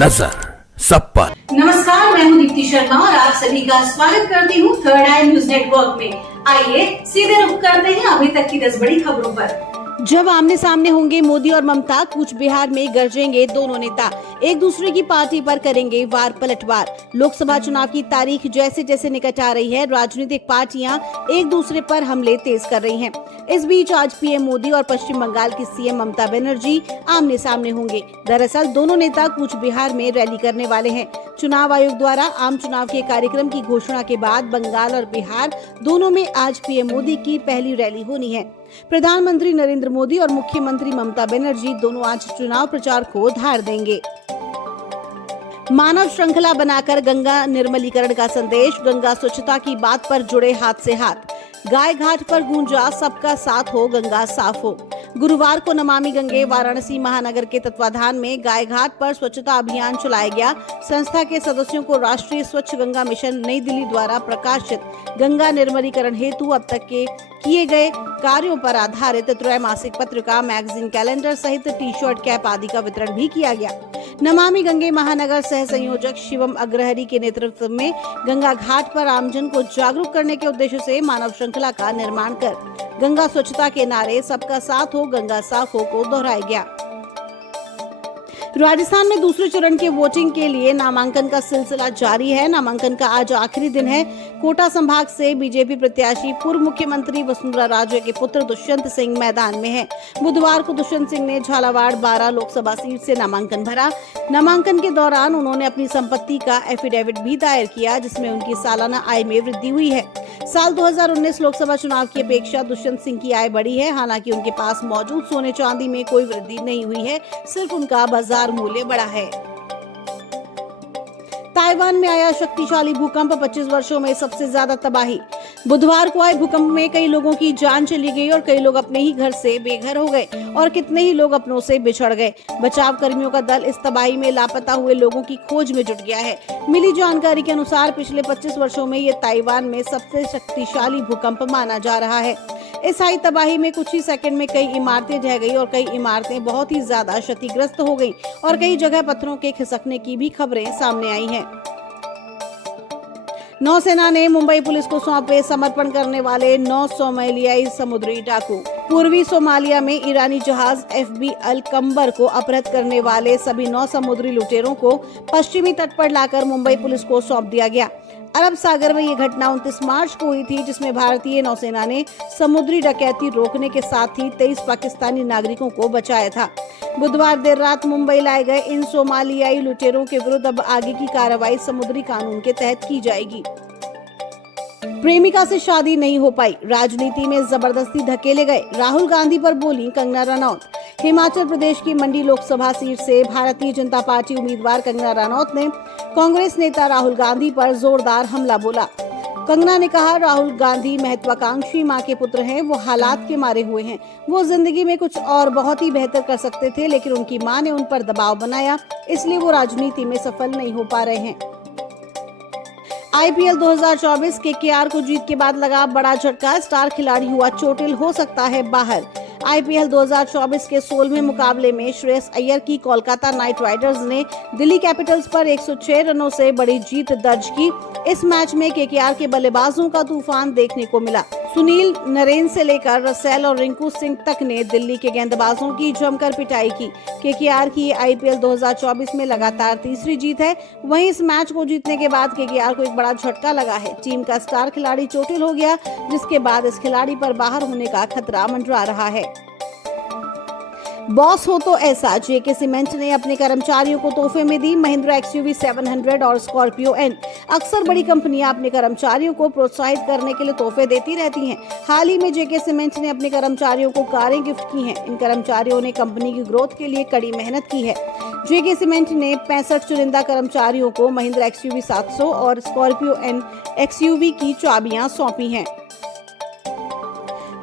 नजर सब पर। नमस्कार, मैं हूं दीप्ति शर्मा और आप सभी का स्वागत करती हूं थर्ड आई न्यूज नेटवर्क में। आइए सीधे रुख करते हैं अभी तक की 10 बड़ी खबरों पर। जब आमने सामने होंगे मोदी और ममता, कूच बिहार में गरजेंगे दोनों नेता, एक दूसरे की पार्टी पर करेंगे वार पलटवार। लोकसभा चुनाव की तारीख जैसे जैसे निकट आ रही है, राजनीतिक पार्टियां एक दूसरे पर हमले तेज कर रही हैं। इस बीच आज पीएम मोदी और पश्चिम बंगाल की सीएम ममता बनर्जी आमने सामने होंगे। दरअसल दोनों नेता कूच बिहार में रैली करने वाले हैं। चुनाव आयोग द्वारा आम चुनाव के कार्यक्रम की घोषणा के बाद बंगाल और बिहार दोनों में आज पीएम मोदी की पहली रैली होनी है। प्रधानमंत्री नरेंद्र मोदी और मुख्यमंत्री ममता बनर्जी दोनों आज चुनाव प्रचार को धार देंगे। मानव श्रृंखला बनाकर गंगा निर्मलीकरण का संदेश, गंगा स्वच्छता की बात पर जुड़े हाथ से हाथ। गाय घाट पर गूंजा सबका साथ हो, गंगा साफ हो। गुरुवार को नमामि गंगे वाराणसी महानगर के तत्वाधान में गाय घाट पर स्वच्छता अभियान चलाया गया। संस्था के सदस्यों को राष्ट्रीय स्वच्छ गंगा मिशन नई दिल्ली द्वारा प्रकाशित गंगा निर्मलीकरण हेतु अब तक के किए गए कार्यों पर आधारित त्रैमासिक पत्रिका, मैगजीन, कैलेंडर सहित टी शर्ट, कैप आदि का वितरण भी किया गया। नमामि गंगे महानगर सह संयोजक शिवम अग्रहरी के नेतृत्व में गंगा घाट पर आमजन को जागरूक करने के उद्देश्य से मानव श्रृंखला का निर्माण कर गंगा स्वच्छता के नारे सबका साथ हो, गंगा साफ हो को दोहराया गया। राजस्थान में दूसरे चरण के वोटिंग के लिए नामांकन का सिलसिला जारी है। नामांकन का आज आखिरी दिन है। कोटा संभाग से बीजेपी प्रत्याशी पूर्व मुख्यमंत्री वसुंधरा राजे के पुत्र दुष्यंत सिंह मैदान में हैं। बुधवार को दुष्यंत सिंह ने झालावाड़ 12 लोकसभा सीट से नामांकन भरा। नामांकन के दौरान उन्होंने अपनी संपत्ति का एफिडेविट भी दायर किया, जिसमें उनकी सालाना आय में वृद्धि हुई है। साल 2019 लोकसभा चुनाव की अपेक्षा दुष्यंत सिंह की आय बढ़ी है। हालांकि उनके पास मौजूद सोने चांदी में कोई वृद्धि नहीं हुई है, सिर्फ उनका बाजार मूल्य बढ़ा है। ताइवान में आया शक्तिशाली भूकंप, 25 वर्षों में सबसे ज्यादा तबाही। बुधवार को आए भूकंप में कई लोगों की जान चली गई और कई लोग अपने ही घर से बेघर हो गए और कितने ही लोग अपनों से बिछड़ गए। बचाव कर्मियों का दल इस तबाही में लापता हुए लोगों की खोज में जुट गया है। मिली जानकारी के अनुसार पिछले 25 वर्षों में ये ताइवान में सबसे शक्तिशाली भूकंप माना जा रहा है। इस आई तबाही में कुछ ही सेकंड में कई इमारतें ढह गई और कई इमारतें बहुत ही ज्यादा क्षतिग्रस्त हो गईं और कई जगह पत्थरों के खिसकने की भी खबरें सामने आई हैं। नौसेना ने मुंबई पुलिस को सौंपे समर्पण करने वाले 9 सोमालियाई समुद्री डाकू। पूर्वी सोमालिया में ईरानी जहाज FB अल कंबर को अपहृत करने वाले सभी 9 समुद्री लुटेरों को पश्चिमी तट पर लाकर मुंबई पुलिस को सौंप दिया गया। अरब सागर में ये घटना 29 मार्च को हुई थी, जिसमें भारतीय नौसेना ने समुद्री डकैती रोकने के साथ ही 23 पाकिस्तानी नागरिकों को बचाया था। बुधवार देर रात मुंबई लाए गए इन सोमालियाई लुटेरों के विरुद्ध अब आगे की कार्रवाई समुद्री कानून के तहत की जाएगी। प्रेमिका से शादी नहीं हो पाई, राजनीति में जबरदस्ती धकेले गए, राहुल गांधी पर बोली कंगना रनौत। हिमाचल प्रदेश की मंडी लोकसभा सीट से भारतीय जनता पार्टी उम्मीदवार कंगना रनौत ने कांग्रेस नेता राहुल गांधी पर जोरदार हमला बोला। कंगना ने कहा, राहुल गांधी महत्वाकांक्षी मां के पुत्र हैं, वो हालात के मारे हुए हैं। वो जिंदगी में कुछ और बहुत ही बेहतर कर सकते थे, लेकिन उनकी मां ने उन पर दबाव बनाया, इसलिए वो राजनीति में सफल नहीं हो पा रहे हैं। IPL 2024 KKR को जीत के बाद लगा बड़ा झटका, स्टार खिलाड़ी हुआ चोटिल, हो सकता है बाहर। IPL 2024 के 16वें मुकाबले में श्रेयस अय्यर की कोलकाता नाइट राइडर्स ने दिल्ली कैपिटल्स पर 106 रनों से बड़ी जीत दर्ज की। इस मैच में KKR के बल्लेबाजों का तूफान देखने को मिला। सुनील नरेन से लेकर रसेल और रिंकू सिंह तक ने दिल्ली के गेंदबाजों की जमकर पिटाई की। KKR की IPL 2024 में लगातार तीसरी जीत है। वहीं इस मैच को जीतने के बाद KKR को एक बड़ा झटका लगा है। टीम का स्टार खिलाड़ी चोटिल हो गया, जिसके बाद इस खिलाड़ी पर बाहर होने का खतरा मंडरा रहा है। बॉस हो तो ऐसा, जेके सीमेंट ने अपने कर्मचारियों को तोहफे में दी महिंद्रा XUV 700 और स्कॉर्पियो N। अक्सर बड़ी कंपनियां अपने कर्मचारियों को प्रोत्साहित करने के लिए तोहफे देती रहती हैं। हाल ही में जेके सीमेंट ने अपने कर्मचारियों को कारें गिफ्ट की हैं। इन कर्मचारियों ने कंपनी की ग्रोथ के लिए कड़ी मेहनत की है। जेके सीमेंट ने 65 चुनिंदा कर्मचारियों को महिंद्रा XUV 700 और स्कॉर्पियो N XUV की चाबियां सौंपी हैं।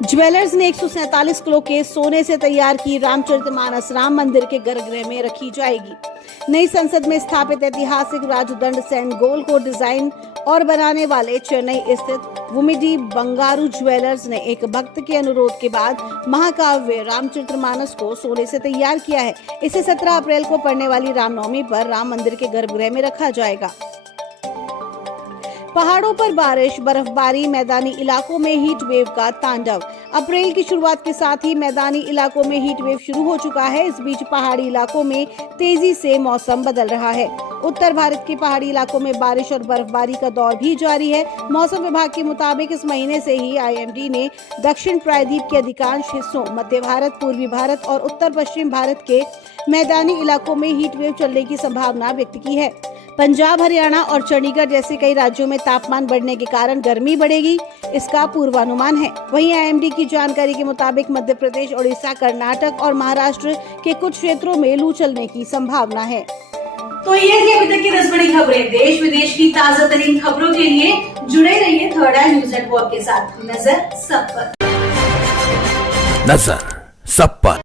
ज्वेलर्स ने 147 किलो के सोने से तैयार की रामचरितमानस राम मंदिर के गर्भगृह में रखी जाएगी। नई संसद में स्थापित ऐतिहासिक राजदंड सेंट गोल को डिजाइन और बनाने वाले चेन्नई स्थित वुमिडी बंगारू ज्वेलर्स ने एक भक्त के अनुरोध के बाद महाकाव्य रामचरितमानस को सोने से तैयार किया है। इसे 17 अप्रैल को पड़ने वाली रामनवमी पर राम मंदिर के गर्भगृह में रखा जाएगा। पहाड़ों पर बारिश, बर्फबारी, मैदानी इलाकों में हीट वेव का तांडव। अप्रैल की शुरुआत के साथ ही मैदानी इलाकों में हीट वेव शुरू हो चुका है। इस बीच पहाड़ी इलाकों में तेजी से मौसम बदल रहा है। उत्तर भारत के पहाड़ी इलाकों में बारिश और बर्फबारी का दौर भी जारी है। मौसम विभाग के मुताबिक इस महीने से ही IMD ने दक्षिण प्रायद्वीप के अधिकांश हिस्सों, मध्य भारत, पूर्वी भारत और उत्तर पश्चिम भारत के मैदानी इलाकों में हीट वेव चलने की संभावना व्यक्त की है। पंजाब, हरियाणा और चंडीगढ़ जैसे कई राज्यों में तापमान बढ़ने के कारण गर्मी बढ़ेगी, इसका पूर्वानुमान है। वहीं IMD की जानकारी के मुताबिक मध्य प्रदेश, ओडिशा, कर्नाटक और महाराष्ट्र के कुछ क्षेत्रों में लू चलने की संभावना है। तो ये थी अभी तक की 10 बड़ी खबरें। देश विदेश की ताजा तरीन खबरों के लिए जुड़े रहिए थर्ड आई न्यूज नेटवर्क के साथ। नजर सब पर।